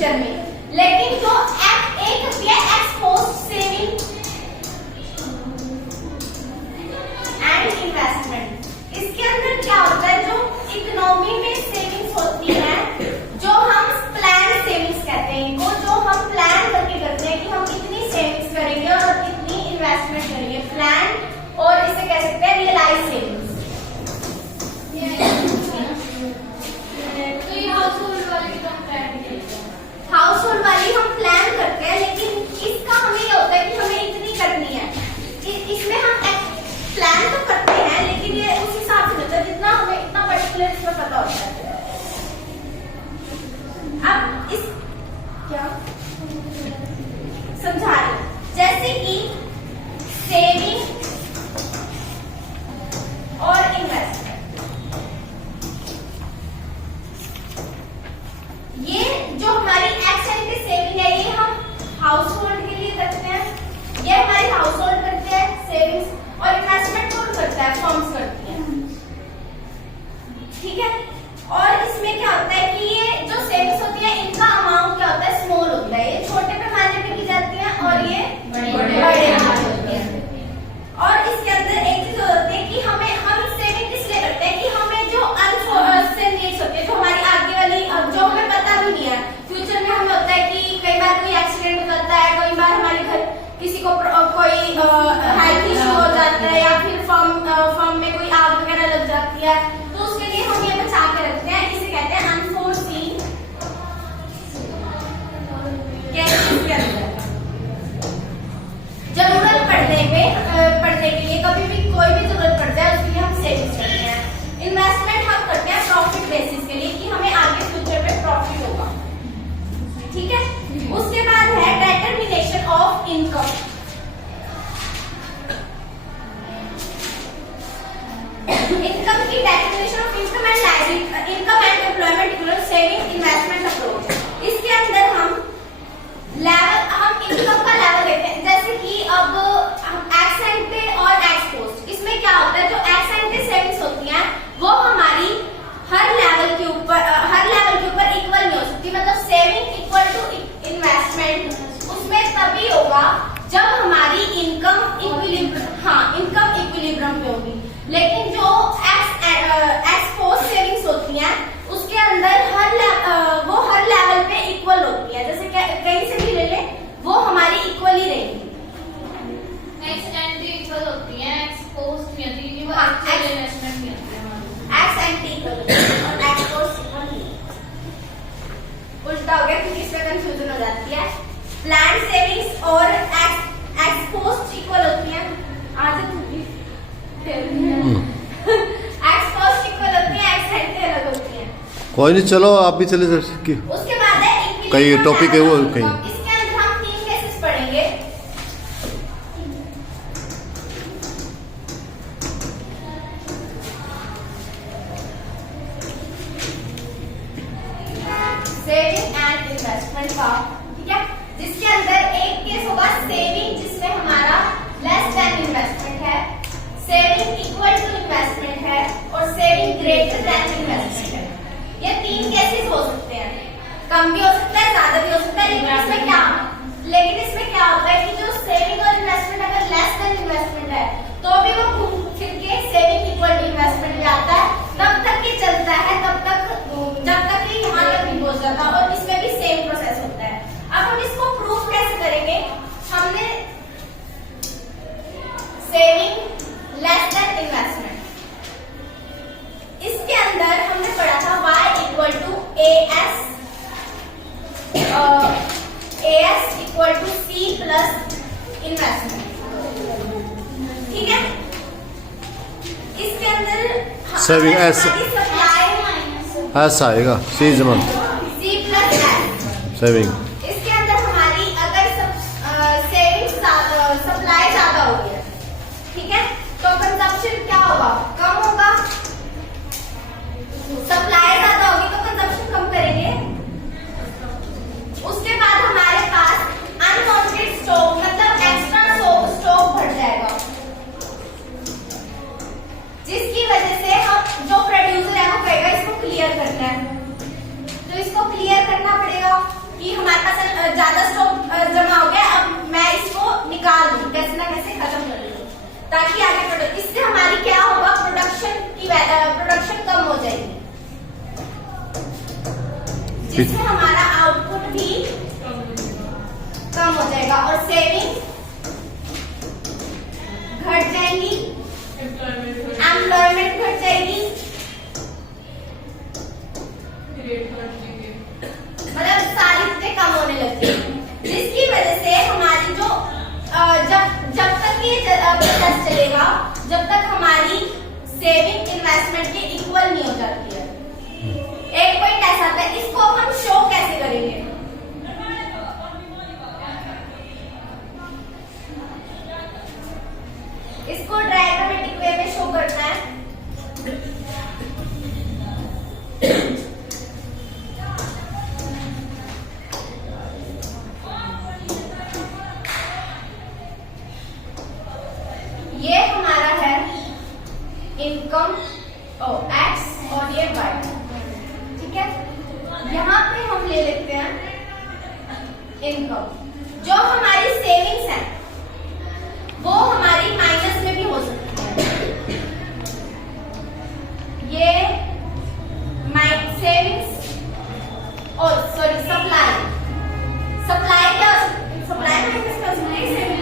Future में। लेकिन जो एक होती है एक्सपोज्ड सेविंग एंड इन्वेस्टमेंट, इसके अंदर क्या होता है, जो इकोनॉमी में सेविंग्स होती है, जो हम प्लान सेविंग्स कहते हैं इनको, जो हम प्लान करके करते हैं कि हम कितनी सेविंग्स करेंगे और कितनी इन्वेस्टमेंट करेंगे, प्लान, और इसे कह सकते हैं रियलाइज सेविंग्स। हाउस होल्ड वाली हम प्लान करते हैं, लेकिन इसका हमें ये होता है कि हमें इतनी करनी है। इसमें हम प्लान तो करते हैं, लेकिन ये उस हिसाब से होता है जितना हमें इतना पर्टिकुलर इसमें पता होता है। अब इस क्या समझा रहे, जैसे कि सेविंग और इन्वेस्टमेंट, ये जो हमारी एक्स एंड सेविंग है, ये हम हाउस होल्ड के लिए करते हैं, ये हमारी हाउस होल्ड करते हैं सेविंग्स, और इन्वेस्टमेंट कौन करता है, फर्म्स करती हैं, ठीक है। और इसमें क्या होता है कि ये जो सेविंग्स होती है, इनका अमाउंट क्या होता है, स्मॉल होता है, ये छोटे पैमाने पे की जाती है और ये बड़े पैमाने होती है। और इसके अंदर एक चीज होती है कि हम सेविंग इसलिए करते हैं कि हमें जो अनफोर्सेड नीड्स होती है, जो हमारी आगे वाली, जो हमें पता भी नहीं है, फ्यूचर में हमें होता है कि कई बार कोई एक्सीडेंट हो जाता है, कई बार हमारे घर किसी को कोई हेल्थ इश्यू हो जाता है, या फिर फर्म में कोई आग वगैरह लग जाती है, तो उसके लिए हम ये बचा के रखते हैं, इसे कहते हैं अनफोर्सीन कैशेस के अंदर। जरूरत पड़ने के लिए कभी भी कोई भी जरूरत पड़ जाए, उसके लिए हम सेविंग्स करते हैं। इन्वेस्टमेंट हम करते हैं प्रॉफिट बेसिस के लिए, कि हमें आगे फ्यूचर में प्रॉफिट होगा, ठीक है। उसके बाद है डिटरमिनेशन ऑफ इनकम। इनकम की definition of income and liability, income and employment equal saving investment approach. इसके अंदर हम इनकम का लेवल लेते हैं, जैसे कि अब एक्स एंटे और एक्स पोस्ट, इसमें क्या होता है, जो एक्स एंटे सेविंग्स होती हैं वो हमारी हर लेवल के ऊपर इक्वल नहीं हो सकती, मतलब सेविंग इक्वल टू इन्वेस्टमेंट उसमें तभी होगा जब हमारी इनकम इक्विलिब्रियम पे होगी। लेकिन जो एक्स पोस्ट सेविंग्स होती हैं, उसके अंदर हर लेवल पे इक्वल होती है, जैसे कहीं से भी ले ले, वो हमारी इक्वल ही रहेगी। एक्स एंटी इक्वल होती है, एक्स पोस्ट नहीं होती, वो एक्चुअल इन्वेस्टमेंट नहीं होती है। एक्स एंटी इक्वल होती है और एक्स पोस्ट इक्वल नहीं। उल्टा हो गया क्योंकि इसमें कंफ्यूजन हो जाती है। प्लान सेविंग्स और एक्स पोस्ट इक्वल होती है, आज एक्स पोस्ट इक्वल होती है, एक्स एंटी अलग होती है। कोई नहीं, चलो आप भी चले जाओ। उसके बाद है कई टॉपिक है वो कहीं। इसके अंदर हम 3 केसेस पढ़ेंगे। सेविंग एंड इन्वेस्टमेंट का, ठीक है, जिसके अंदर एक केस होगा सेविंग, जिसमें हमारा लेस देन इन्वेस्टमेंट है, सेविंग इक्वल टू इन्वेस्टमेंट है, और सेविंग ग्रेटर देन इन्वेस्टमेंट है। ये 3 केसेस हो सकते हैं, कम भी हो सकता है, ज्यादा भी हो सकता है, लेकिन इसमें क्या होता है कि जो सेविंग और इन्वेस्टमेंट अगर लेस देन इन्वेस्टमेंट है, तो भी वो घूम फिर के सेविंग इक्वल टू इन्वेस्टमेंट में आता है, तब तक ये चलता है, जब तक ये यहाँ तक नहीं पहुंच जाता, और इसमें भी सेम प्रोसेस होता है। अब हम इसको प्रूफ कैसे करेंगे, हमने सेविंग लेस देन इन्वेस्टमेंट, इसके अंदर हमने पढ़ा था y equal to AS equal to C plus investment, ठीक है। इसके अंदर सेविंग एस आएगा, सी जमा C प्लस S सेविंग। इसके अंदर हमारी अगर सेविंग सप्लाई ज्यादा होगी, ठीक है, तो कंजप्शन क्या होगा, कम होगा। सप्लाई ज्यादा होगी तो कंजप्शन कम करेंगे। उसके बाद हमारे पास अनवांटेड स्टॉक, मतलब एक्स्ट्रा स्टॉक बढ़ जाएगा, जिसकी वजह से हम जो प्रोड्यूसर है वो कहेगा इसको क्लियर करना है, तो इसको क्लियर करना पड़ेगा कि ताकि आगे बढ़ो। इससे हमारी क्या होगा, प्रोडक्शन कम हो जाएगी, जिससे हमारा आउटपुट भी कम हो जाएगा और सेविंग घट जाएगी, एम्प्लॉयमेंट घट जाएगी, मतलब सारी चीजें कम होने लगती है, जिसकी वजह से हमारी जो जब तक ये प्रोसेस चलेगा, जब तक हमारी सेविंग इन्वेस्टमेंट के इक्वल नहीं हो जाती है। एक पॉइंट ऐसा आता है, इसको हम शो कैसे करेंगे, इसको डायग्रामेटिक वे में शो करना है। ये हमारा है इनकम एक्स और ये वाई, ठीक है। यहाँ पे हम ले लेते हैं इनकम। जो हमारी सेविंग्स है वो हमारी माइनस में भी हो सकती है। ये सेविंग्स और सॉरी सप्लाई क्या, सप्लाई माइनस कर सकते हैं,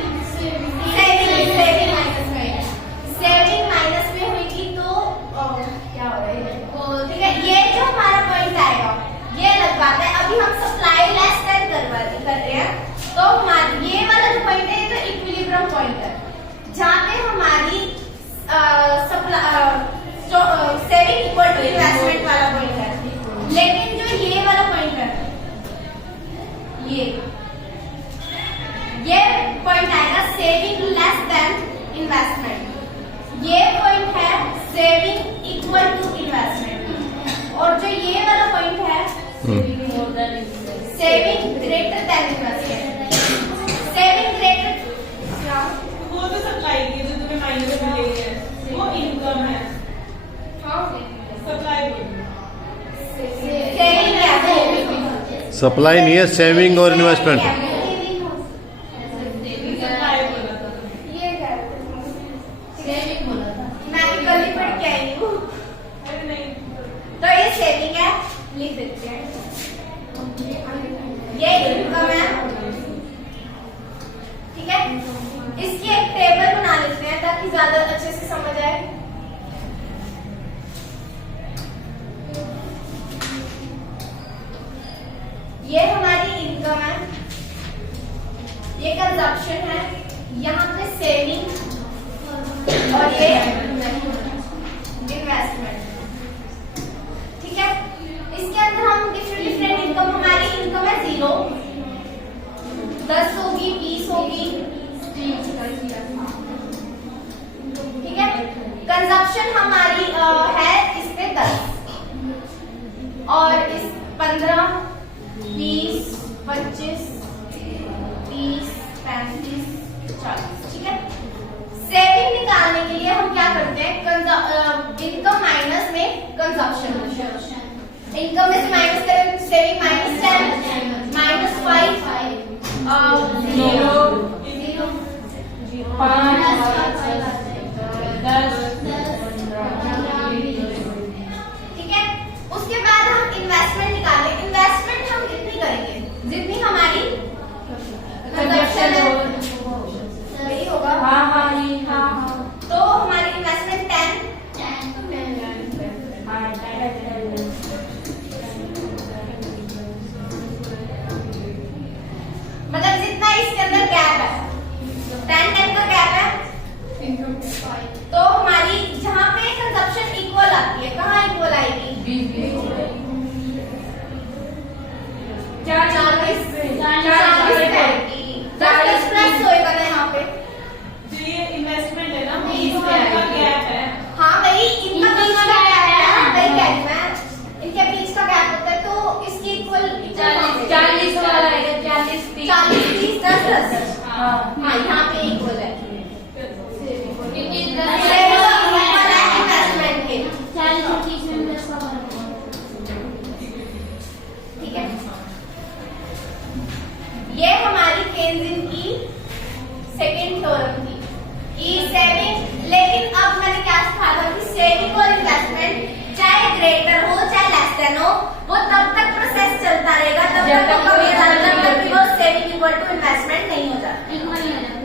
सेविंग माइनस में होगी तो क्या हो रहा है, ठीक है। ये जो हमारा पॉइंट आएगा ये लगवाता है। अभी हम सप्लाई लेस देन कर रहे हैं, तो हमारी ये वाला जो पॉइंट है ये तो इक्विलिब्रियम पॉइंट है, जहाँ पे हमारी सेविंग इक्वल टू इन्वेस्टमेंट वाला पॉइंट है। लेकिन जो ये वाला पॉइंट है, ये पॉइंट आएगा सेविंग लेस देन इन्वेस्टमेंट। ये पॉइंट है सेविंग इक्वल टू इन्वेस्टमेंट, और जो ये वाला पॉइंट है saving greater than investment. Saving greater वो तो सप्लाई की जो तुम्हें माइनस में ले है वो इनकम है। सप्लाई सेविंग क्या है, सप्लाई नहीं है, सेविंग और इन्वेस्टमेंट। सप्लाई बोला था। ये क्या है? सेविंग बोला था। मैं भी कल ही पढ़ के आई हूँ। अरे नहीं, तो ये सेविंग है, लिख देते हैं। ये इनकम है, ठीक है। इसकी एक टेबल बना लेते हैं ताकि ज्यादा अच्छे से समझ आए। ये हमारी इनकम है, ये कंजप्शन है, यहाँ पे सेविंग और ये इन्वेस्टमेंट, ठीक है। इसके अंदर हम डिफरेंट इनकम, हमारी इनकम है 0, 10 होगी, 20 होगी, ठीक है। कंजप्शन हमारी है इस पे 10 और इस 15, 20, 25, 30, 35, 40, ठीक है। सेविंग निकालने के लिए हम क्या करते हैं, इनकम माइनस में कंजप्शन, इनकम में से माइनस करें, सेविंग माइनस 10, माइनस 5, 0, ठीक है। उसके बाद हम इन्वेस्टमेंट निकालें। इन्वेस्टमेंट हम कितनी करेंगे, जितनी हमारी कंजप्शन है, सही होगा। तो हमारी इन्वेस्टमेंट 10, मतलब जितना इसके अंदर गैप है, 10 का गैप है, तो हमारी जहाँ पे कंजप्शन इक्वल आती है, कहाँ इक्वल आएगी, 40 प्लस होएगा ना यहाँ पे। जो ये इन्वेस्टमेंट है ना, वो इसका गैप है। हाँ वही इनकम का गैप है, वही कह रही मैं। चलता रहेगा, तब जब तक तक वो कभी जब तक भी वो सेविंग इक्वल टू इन्वेस्टमेंट नहीं हो जाता। इक्वल नहीं हो जाता।